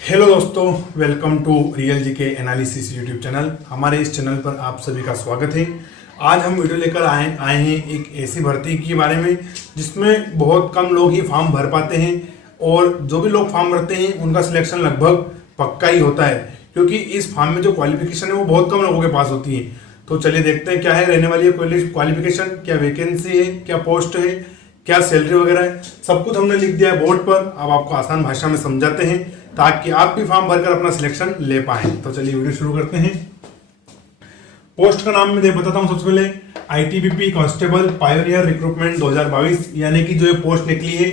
Hello दोस्तों, welcome to real GK analysis YouTube channel. हमारे इस चैनल पर आप सभी का स्वागत है। आज हम वीडियो लेकर आए हैं एक ऐसी भर्ती के बारे में जिसमें बहुत कम लोग ही फॉर्म भर पाते हैं और जो भी लोग फॉर्म भरते हैं उनका सिलेक्शन लगभग पक्का ही होता है, क्योंकि इस फॉर्म में जो क्वालिफिकेशन है वो बहुत कम लोगों के पास होती है। तो चलिए देखते हैं क्या है रहने वाली है क्वालिफिकेशन, क्या वैकेंसी है, क्या पोस्ट है, क्या सैलरी वगैरह है। सब कुछ हमने लिख दिया है बोर्ड पर। अब आपको आसान भाषा में समझाते हैं ताकि आप भी फॉर्म भरकर अपना सिलेक्शन ले पाए। तो चलिए वीडियो शुरू करते हैं। पोस्ट का नाम मैं बताता हूं। सबसे पहले आईटीबीपी कांस्टेबल पायोनियर रिक्रूटमेंट 2022, यानी कि जो ये पोस्ट निकली है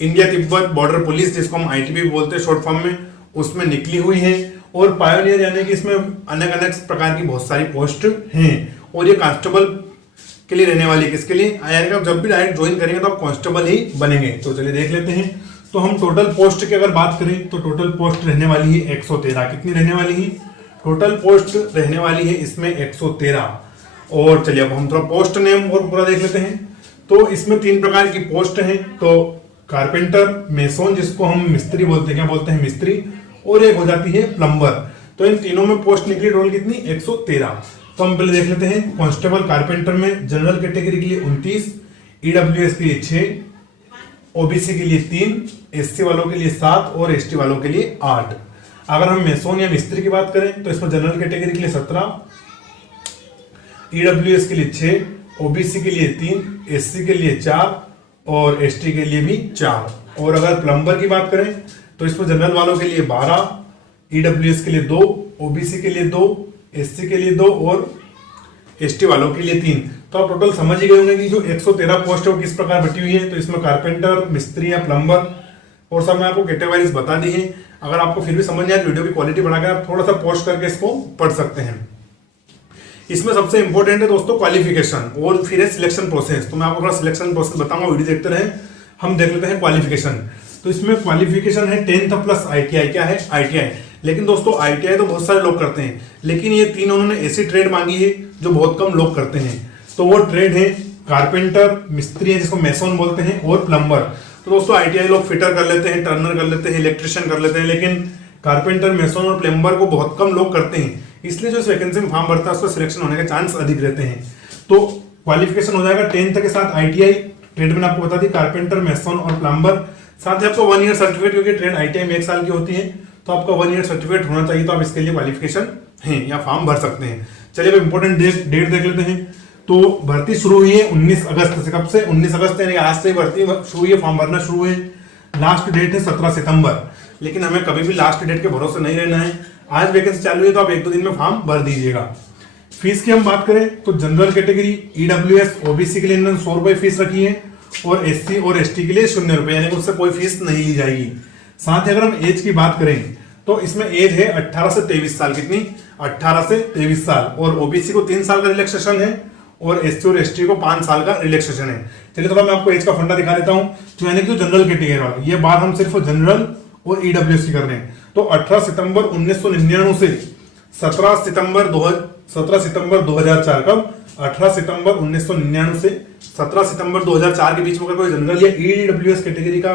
इंडिया तिब्बत बॉर्डर पुलिस, जिसको हम आईटीबीपी बोलते हैं शॉर्ट फॉर्म में, उसमें निकली हुई है। और पायोनियर यानी कि इसमें अनेक अनेक प्रकार की बहुत सारी पोस्ट हैं और ये कांस्टेबल के लिए रहने वाली है। किसके लिए? यानी कि आप जब भी डायरेक्ट ज्वाइन करेंगे तो आप कांस्टेबल ही बनेंगे। तो चलिए देख लेते हैं। तो हम टोटल पोस्ट की अगर बात करें तो टोटल पोस्ट रहने वाली है 113। कितनी रहने वाली है? टोटल पोस्ट रहने वाली है इसमें 113। और चलिए अब हम थोड़ा पोस्ट नेम और पूरा देख लेते हैं। तो इसमें 3 प्रकार की पोस्ट हैं। तो कारपेंटर, मेसोन जिसको हम मिस्त्री बोलते हैं, क्या बोलते हैं, मिस्त्री, और एक हो जाती है प्लम्बर। तो इन तीनों में पोस्ट निकली टोटल कितनी? 113। तो हम पहले देख लेते हैं। कांस्टेबल कारपेंटर में जनरल कैटेगरी के लिए 29, ईडब्ल्यूएस के लिए 6, ओबीसी के लिए 3, एससी वालों के लिए 7 और एसटी वालों के लिए 8। अगर हम मेसोन या मिस्त्री की बात करें तो इसमें जनरल कैटेगरी के लिए 17, ईडब्ल्यूएस के लिए 6, ओबीसी के लिए 3, एससी के लिए 4 और एसटी के लिए भी 4। और अगर प्लम्बर की बात करें तो इसमें जनरल वालों के लिए 12, ईडब्ल्यूएस के लिए 2, ओबीसी के लिए 2, एससी के लिए 2 और एसटी वालों के लिए 3। तो आप टोटल समझ ही गए होंगे कि जो 113 पोस्ट है वो किस प्रकार बटी हुई है। तो इसमें कारपेंटर, मिस्त्री या प्लम्बर और सब मैं आपको कैटेगरीज बता दी है। अगर आपको फिर भी समझ नहीं आए वीडियो की क्वालिटी बढ़ाकर आप थोड़ा सा पॉज करके इसको पढ़ सकते हैं। इसमें सबसे इंपॉर्टेंट है दोस्तों क्वालिफिकेशन और फिर है सिलेक्शन प्रोसेस। तो मैं आपको थोड़ा सिलेक्शन प्रोसेस बताऊंगा, वीडियो देखते रहे। हम देख लेते हैं क्वालिफिकेशन। तो इसमें क्वालिफिकेशन है 10th प्लस आईटीआई। क्या है? आईटीआई। लेकिन दोस्तों आईटीआई तो बहुत सारे लोग करते हैं, लेकिन ये 3 उन्होंने ऐसी ट्रेड मांगी है जो बहुत कम लोग करते हैं। तो वो ट्रेड है कारपेंटर, मिस्त्री है जिसको मेसोन बोलते हैं, और प्लम्बर। तो दोस्तों आईटीआई लोग फिटर कर लेते हैं, टर्नर कर लेते हैं, इलेक्ट्रिशियन कर लेते हैं, लेकिन कारपेंटर, मेसोन और प्लम्बर को बहुत कम लोग करते हैं। इसलिए जो इस वैकेंसी में फॉर्म भरता है उसका सिलेक्शन होने के चांस अधिक रहते हैं। तो क्वालिफिकेशन हो जाएगा 10th के साथ आईटीआई। ट्रेड मैंने आपको बता दी कारपेंटर, मेसोन और प्लम्बर। साथ ही आपको 1 ईयर सर्टिफिकेट, क्योंकि ट्रेड आईटीआई में 1 साल की होती है, तो आपका 1 ईयर सर्टिफिकेट होना चाहिए। तो आप इसके लिए क्वालिफिकेशन है या फॉर्म भर सकते हैं। चलिए अब इंपॉर्टेंट डेट देख लेते हैं। तो भर्ती शुरू हुई है 19 अगस्त से। कब से? 19 अगस्त यानी आज से भर्ती शुरू हुई है, फॉर्म भरना शुरू है। लास्ट डेट है 17 सितंबर। लेकिन हमें कभी भी लास्ट डेट के भरोसे नहीं रहना है। आज वैकेंसी चालू है तो आप 1-2 दिन में फॉर्म भर दीजिएगा। फीस की हम बात करें तो जनरल कैटेगरी, ईडब्ल्यूएस, ओबीसी के लिए इन्होंने 100 रुपए फीस रखी है और एससी और एसटी के लिए 0 रुपए, यानी कि उससे कोई फीस नहीं ली जाएगी। साथ ही अगर हम एज की बात करें तो इसमें एज है 18 से 23 साल। कितनी? 18 से 23 साल। और ओबीसी को 3 साल का रिलैक्सेशन है और एससी और एसटी को 5 साल का रिलैक्सेशन है। चलिए थोड़ा मैं आपको एज का फंडा दिखा देता हूं। तो यानी कि जो जनरल कैटेगरी वाला, ये बात हम सिर्फ जनरल और ईडब्ल्यूएस की कर रहे हैं। तो 18 सितंबर 1999 से 17 सितंबर 2004। कब? 18 सितंबर 1999 से 17 सितंबर 2004 के बीच में अगर कोई जनरल या ईडब्ल्यूएस कैटेगरी का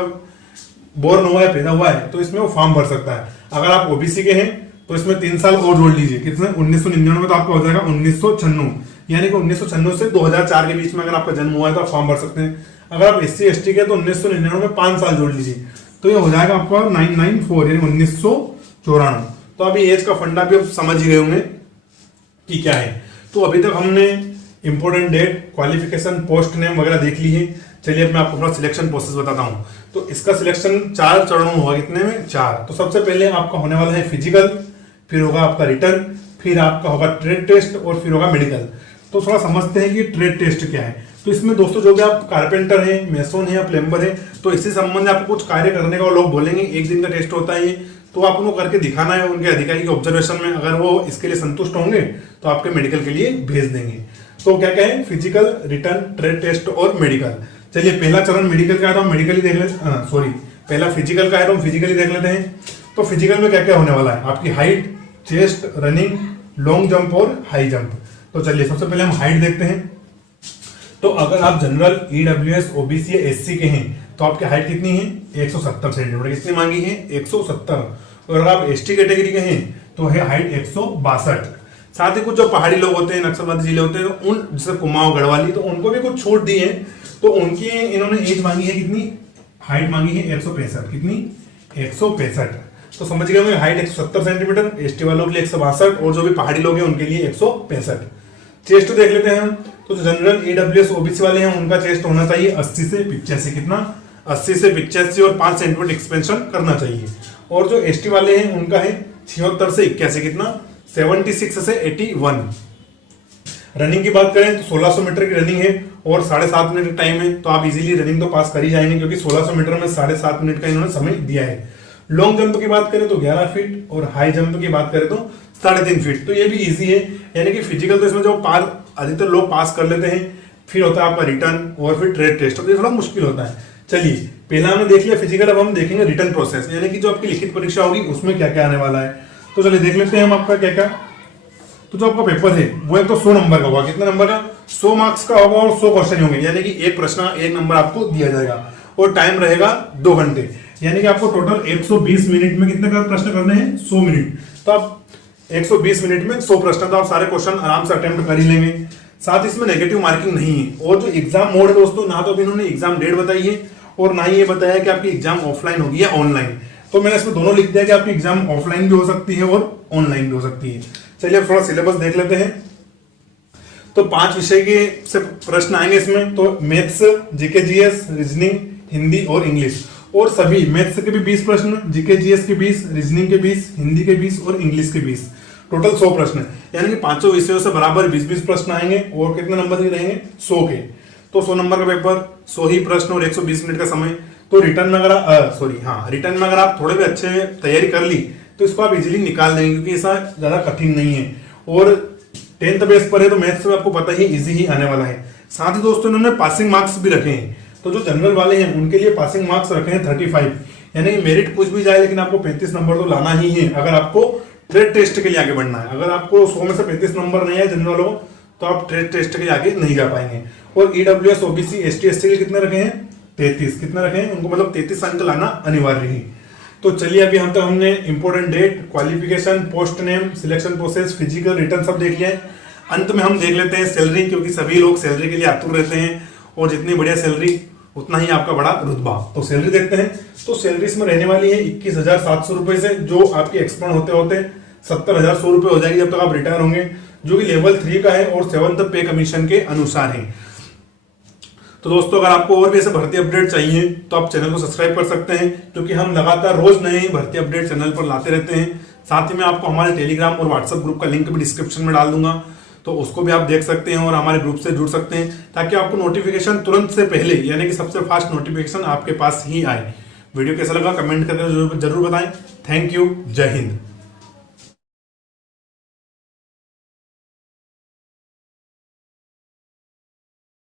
बोर्न हुआ है, पैदा हुआ है, तो इसमें वो फॉर्म भर सकता है। अगर आप ओबीसी के हैं तो इसमें 3 साल और जोड़ लीजिए। कितने? 1999 में तो आपका हो जाएगा 1996, यानी कि 1996 से 2004 के बीच में अगर आपका जन्म हुआ है तो आप फॉर्म भर सकते हैं। अगर आप एससी एसटी के तो 1999 में 5 साल जोड़ लीजिए, तो ये हो जाएगा आपका 994, यानी 1994। तो अभी एज का फंडा भी आप समझ ही गए होंगे कि क्या है। तो अभी तक हमने important date, qualification, post name वगैरह देख ली है। चलिए अब मैं आपको थोड़ा सिलेक्शन प्रोसेस बताता हूं। तो इसका सिलेक्शन 4 चरणों में होगा। कितने में? 4। तो सबसे पहले आपका होने वाला है फिजिकल, फिर होगा आपका रिटर्न, फिर आपका होगा ट्रेड टेस्ट और फिर होगा मेडिकल। तो थोड़ा समझते हैं कि ट्रेड टेस्ट क्या है। तो इसमें दोस्तों जो भी आप कारपेंटर है, मेसोन है या प्लम्बर है, तो इसी संबंध में आपको कुछ कार्य करने का लोग बोलेंगे। 1 दिन का टेस्ट होता है ये, तो आप उनको करके दिखाना है उनके अधिकारी के ऑब्जर्वेशन में। अगर वो इसके लिए संतुष्ट होंगे तो आपके मेडिकल के लिए भेज देंगे। तो क्या क्या है? फिजिकल, रिटर्न, ट्रेड टेस्ट और मेडिकल। चलिए पहला चरण मेडिकल का है तो हम मेडिकल ही देख लेते हैं। सॉरी, पहला फिजिकल का है तो हम फिजिकली देख लेते हैं। तो फिजिकल में क्या क्या होने वाला है? आपकी height, chest, running, long jump और हाई जंप। तो चलिए सबसे पहले हम हाइट देखते हैं। तो अगर आप जनरल, ईडब्ल्यूएस, ओबीसी या एससी के हैं तो आपकी हाइट कितनी है? 170 सेंटीमीटर। कितनी मांगी है? 170। और अगर आप एसटी कैटेगरी के हैं तो है हाइट 162। साथ ही कुछ जो पहाड़ी लोग होते हैं, नक्सलवादी जिले होते हैं, तो उन जैसे कुमाऊं गढ़वाली, तो उनको भी कुछ छूट दी है। तो उनकी इन्होंने एज मांगी है कितनी, हाइट मांगी है 165। कितनी, 165। तो समझ गए होंगे, हाइट 170 सेंटीमीटर, एसटी वालों के लिए 162 और जो भी पहाड़ी लोग हैं उनके लिए 165। चेस्ट देख लेते हैं हम। तो जनरल ईडब्ल्यूएस ओबीसी वाले हैं उनका चेस्ट होना चाहिए 80 से 85। कितना, 80 से 85 और 5 सेंटीमीटर एक्सपेंशन करना चाहिए। और जो एसटी वाले हैं उनका है 76 से 81। कितना, 76 से 81। रनिंग की बात करें तो 1600 मीटर की रनिंग है और 7.5 मिनट का टाइम है। तो आप इजीली रनिंग तो पास कर ही जाएंगे, क्योंकि 1600 मीटर में 7.5 मिनट का इन्होंने समय दिया है। लॉन्ग जंप की बात करें तो 11 फीट और हाई जंप की बात करें तो 3.5 फीट। तो ये भी इजी है, यानी कि फिजिकल तो इसमें जो अधिकतर लोग पास कर लेते हैं। फिर होता है आपका रिटर्न और फिर ट्रेड टेस्ट, तो ये थोड़ा मुश्किल होता है। चलिए, पहला हमने देख लिया फिजिकल, अब हम देखेंगे रिटर्न प्रोसेस, यानी कि जो आपकी लिखित परीक्षा होगी उसमें क्या क्या आने वाला है। तो चलिए देख लेते हैं हम आपका क्या क्या। तो जो आपका पेपर है वो एक तो 100 नंबर का होगा। कितना नंबर का, 100 मार्क्स का होगा और 100 क्वेश्चन होंगे, यानी कि एक प्रश्न 1 नंबर आपको दिया जाएगा और टाइम रहेगा 2 घंटे, यानी कि आपको टोटल 120 मिनट में कितने का प्रश्न करने हैं, 100 मिनट। तो आप 120 मिनट में 100 प्रश्न, तो आप सारे क्वेश्चन आराम से अटेम्प्ट कर ही लेंगे। साथ ही इसमें नेगेटिव मार्किंग नहीं है। और जो एग्जाम मोड है दोस्तों, ना तो अभी इन्होंने एग्जाम डेट बताई है और ना ही ये बताया कि आपकी एग्जाम ऑफलाइन होगी या ऑनलाइन। तो मैंने इसमें दोनों लिख दिया कि आपकी एग्जाम ऑफलाइन भी हो सकती है और ऑनलाइन भी हो सकती है। चलिए अब थोड़ा सिलेबस देख लेते हैं। तो 5 विषय के से प्रश्न आएंगे इसमें। तो maths, GK GS, reasoning, Hindi और इंग्लिश। और सभी मैथ्स के भी 20 प्रश्न, जीके जीएस के 20, रीजनिंग के 20, हिंदी के 20 और इंग्लिश के 20, टोटल 100 प्रश्न, यानी कि पांचों विषयों से बराबर 20-20 प्रश्न आएंगे। और कितने नंबर के रहेंगे, 100 के। तो 100 नंबर का पेपर, 100 ही प्रश्न और 120 मिनट का समय। तो रिटर्न में अगर रिटर्न में अगर आप थोड़े भी अच्छे तैयारी कर ली तो इसको आप इजीली निकाल देंगे, क्योंकि ऐसा ज्यादा कठिन नहीं है। और 10th बेस पर है तो मैथ्स में आपको पता ही इजी ही आने वाला है। साथ ही दोस्तों इन्होंने पासिंग मार्क्स भी रखे हैं। तो जो जनरल वाले हैं उनके लिए पासिंग मार्क्स रखे हैं 35, यानी कि मेरिट कुछ भी जाए लेकिन आपको 35 नंबर तो लाना ही है अगर आपको ट्रेड टेस्ट के लिए आगे बढ़ना है। अगर आपको 100 में से 35 नंबर नहीं है जनरल वालों को, तो आप ट्रेड टेस्ट के लिए आगे नहीं जा पाएंगे। और ईडब्ल्यूएस, ओबीसी, एसटी, एससी के कितने रखे हैं, 33। कितना रखे हैं, उनको मतलब 33 अंक लाना अनिवार्य है। तो चलिए अभी हम तक हमने important date, qualification, post name, selection process, physical, return सब देख लिया है। अंत में हम देख लेते हैं सैलरी, क्योंकि सभी लोग सैलरी के लिए आतुर रहते हैं और जितनी बढ़िया सैलरी उतना ही आपका बड़ा रुतबा। तो सैलरी देखते हैं। तो सैलरी इसमें रहने वाली है 21,700 रुपए से, जो आपके एक्सपांड होते होते 70,100 रुपए हो जाएगी जब तक आप रिटायर होंगे, जो कि लेवल 3 का है और 7th पे कमीशन के अनुसार है। तो दोस्तों अगर आपको और भी ऐसे भर्ती अपडेट चाहिए तो आप चैनल को सब्सक्राइब कर सकते हैं, क्योंकि हम लगातार रोज नए भर्ती अपडेट चैनल पर लाते रहते हैं। साथ ही मैं आपको हमारे टेलीग्राम और व्हाट्सएप ग्रुप का लिंक भी डिस्क्रिप्शन में डाल दूंगा, तो उसको भी आप देख सकते हैं और हमारे ग्रुप से जुड़ सकते हैं, ताकि आपको नोटिफिकेशन तुरंत से पहले, यानी कि सबसे फास्ट नोटिफिकेशन आपके पास ही आए। वीडियो कैसा लगा कमेंट करके जरूर बताएं। थैंक यू, जय हिंद।